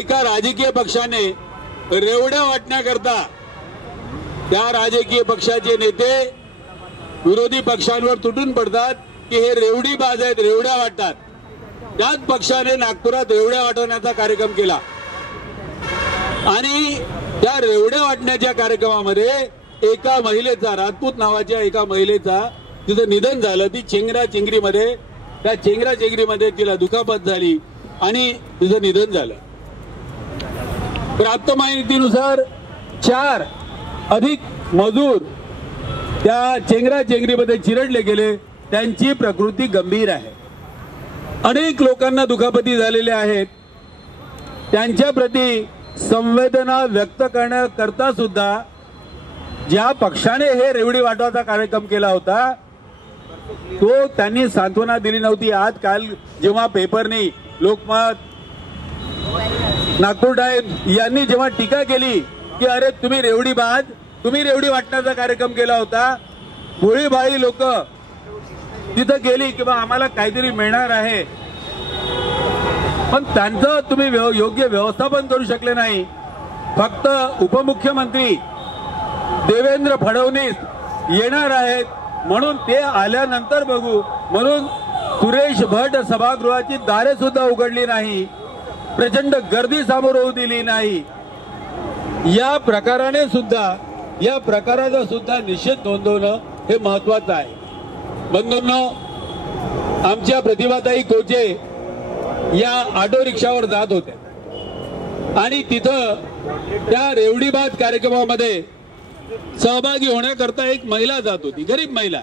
एका राजकीय पक्षाने रेवड्या वाटण्याकरता त्या राजकीय पक्षाचे नेते विरोधी पक्षांवर तुटून पडतात की हे रेवडी बाज आहेत, रेवड्या वाटतात। त्याच पक्षाने नागपुरात रेवड्या वाटवण्याचा कार्यक्रम केला आणि त्या रेवड्या वाटण्याच्या कार्यक्रमामध्ये एका महिलेचा, राजपूत नावाच्या एका महिलेचा तिचं निधन झालं। ती चेंगराचेंगरीमध्ये, त्या चेंगराचेंगरीमध्ये तिला दुखापत झाली आणि तिचं निधन झालं। प्राप्त माहितीनुसार 4 अधिक मजूर त्या चेंगराचेंगरीमध्ये चिरडले गेले, त्यांची प्रकृती गंभीर आहे। अनेक लोकांना दुखापती झालेल्या आहेत। त्यांच्या प्रती संवेदना व्यक्त करण्याकरता सुद्धा ज्या पक्षाने हे रेवडी वाटवाचा कार्यक्रम केला होता तो त्यांनी सांत्वना दिली नव्हती। आज काल जेव्हा पेपरने लोकमत, नागपूर टाइम्स यांनी जेव्हा टीका केली की अरे तुम्ही रेवडी वाटण्याचा कार्यक्रम केला होता, भोळी भाळी लोक तिथं गेली किंवा आम्हाला काहीतरी मिळणार आहे, पण त्यांचं तुम्ही योग्य व्यवस्थापन करू शकले नाही। फक्त उपमुख्यमंत्री देवेंद्र फडणवीस येणार आहेत म्हणून ते आल्यानंतर बघू म्हणून सुरेश भट सभागृहाची दारे सुद्धा उघडली नाही, प्रचंड गर्दी समोर होऊ दिली नाही। या प्रकाराने सुद्धा, या प्रकाराचा सुद्धा निषेध नोंदवणं हे महत्वाचं आहे। बंधूंनो, आमच्या प्रतिभाताई कोचे या ऑटो रिक्षावर जात होत्या आणि तिथं त्या रेवडीबाज कार्यक्रमामध्ये सहभागी होण्याकरता एक महिला जात होती, गरीब महिला।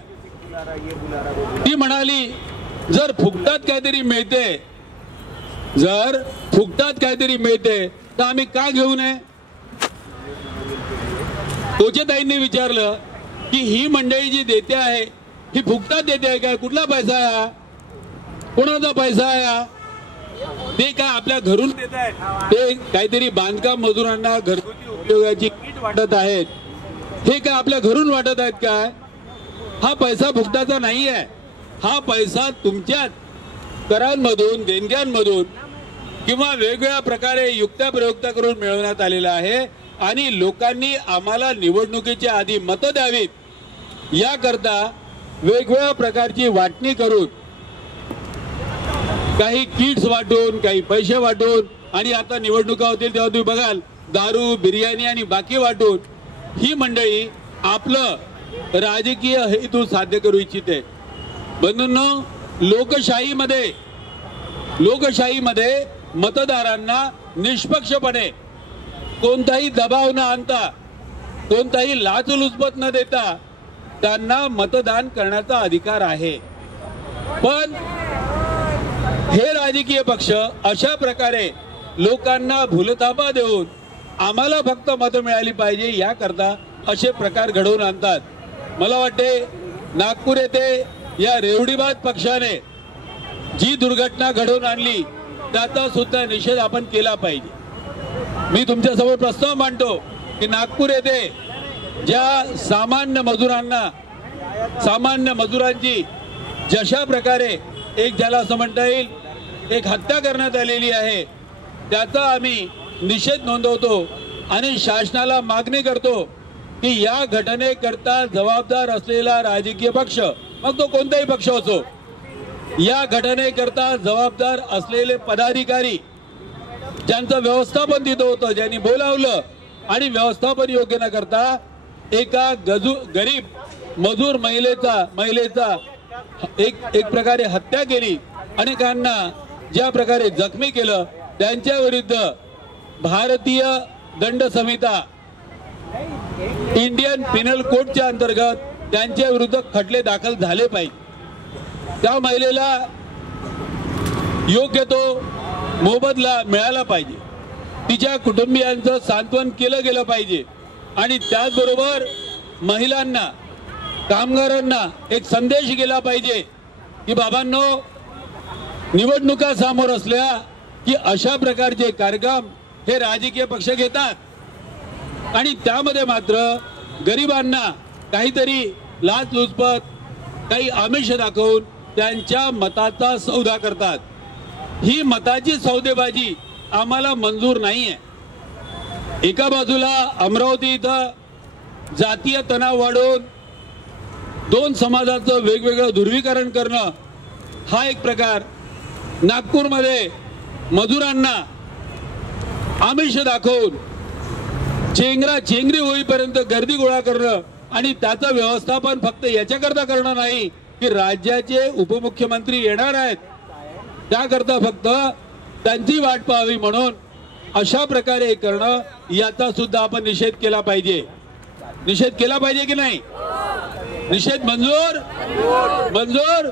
ती म्हणाली जर फुकटात काहीतरी मिळते तर आम्ही का घेऊ नये। कोचेताईंनी विचारलं की ही मंडळी जी देते आहे ही फुकटात देते आहे काय, कुठला पैसा आहे हा, कोणाचा पैसा आहे हा, ते काय आपल्या घरून देत आहेत, ते काहीतरी बांधकाम मजुरांना घरगुती उपयोगाची किट वाटत आहेत, हे काय आपल्या घरून वाटत आहेत काय। हा पैसा फुकटाचा नाही आहे, हा पैसा तुमच्या करांमधून, देणग्यांमधून किंवा वेगवेगळ्या प्रकारे युक्त्या प्रयुक्त्या करून मिळवण्यात आलेला आहे आणि लोकांनी आम्हाला निवडणुकीच्या आधी मतं द्यावीत याकरता वेगवेगळ्या प्रकारची वाटणी करून, काही किट्स वाटून, काही पैसे वाटून आणि आता निवडणुका होतील तेव्हा तुम्ही बघाल दारू, बिर्याणी आणि बाकी वाटून ही मंडळी आपलं राजकीय हेतू साध्य करू इच्छिते। बंधूंनो, लोकशाहीमध्ये मतदारांना निष्पक्षपणे कोणताही दबाव न आणता, कोणताही लाचलुचपत न देता त्यांना मतदान करण्याचा अधिकार आहे। पण हे राजकीय पक्ष अशा प्रकारे लोकांना भूलथापा देऊन आम्हाला फक्त मतं मिळाली पाहिजे याकरता असे प्रकार घडवून आणतात। मला वाटते नागपूर येथे या रेवडीबाज पक्षाने जी दुर्घटना घडवून आणली त्याचा सुद्धा निषेध आपण केला पाहिजे। मी तुमच्या समोर प्रस्ताव मांडतो की नागपूर येथे ज्या सामान्य मजुरांची जशा प्रकारे एक ज्याला असं म्हणता येईल एक हत्या करण्यात आलेली आहे त्याचा आम्ही निषेध नोंदवतो आणि शासनाला मागणी करतो की या घटनेकरता जबाबदार असलेला राजकीय पक्ष, मग तो कोणताही पक्ष असो, या घटनेकरता जबाबदार असलेले पदाधिकारी ज्यांचं व्यवस्थापन तिथं होतं, ज्यांनी बोलावलं आणि व्यवस्थापन योग्य न करता एका गरीब मजूर महिलेचा एक प्रकारे हत्या केली, अनेकांना ज्या प्रकारे जखमी केलं, त्यांच्या विरुद्ध भारतीय दंड संहिता, इंडियन पिनल कोडच्या अंतर्गत त्यांच्या विरुद्ध खटले दाखल झाले पाहिजे। त्या महिलेला योग्य तो मोबदला मिळाला पाहिजे, तिच्या कुटुंबियांचं सांत्वन केलं गेलं पाहिजे आणि त्याचबरोबर महिलांना, कामगारांना एक संदेश गेला पाहिजे की बाबांनो, निवडणुका समोर असल्या की अशा प्रकारचे कार्यक्रम हे राजकीय पक्ष घेतात आणि त्यामध्ये मात्र गरिबांना काहीतरी लाचलुचपत, काही आमिष दाखवून त्यांच्या मताचा सौदा करतात। ही मताची सौदेबाजी आम्हाला मंजूर नाहीये। एका बाजूला अमरावती इथं जातीय तणाव वाढवून दोन समाजाचं वेगवेगळं ध्रुवीकरण करणं हा एक प्रकार, नागपूरमध्ये मजुरांना आमिष दाखवून चेंगरा चेंगरी होईपर्यंत गर्दी गोळा करणं आणि त्याचं व्यवस्थापन फक्त याच्याकरता करणं नाही की राज्याचे उपमुख्यमंत्री येणार आहेत त्याकरता फक्त त्यांची वाट पाहावी म्हणून अशा प्रकारे करणं, याचा सुद्धा आपण निषेध केला पाहिजे। निषेध केला पाहिजे की नाही? निषेध मंजूर? मंजूर?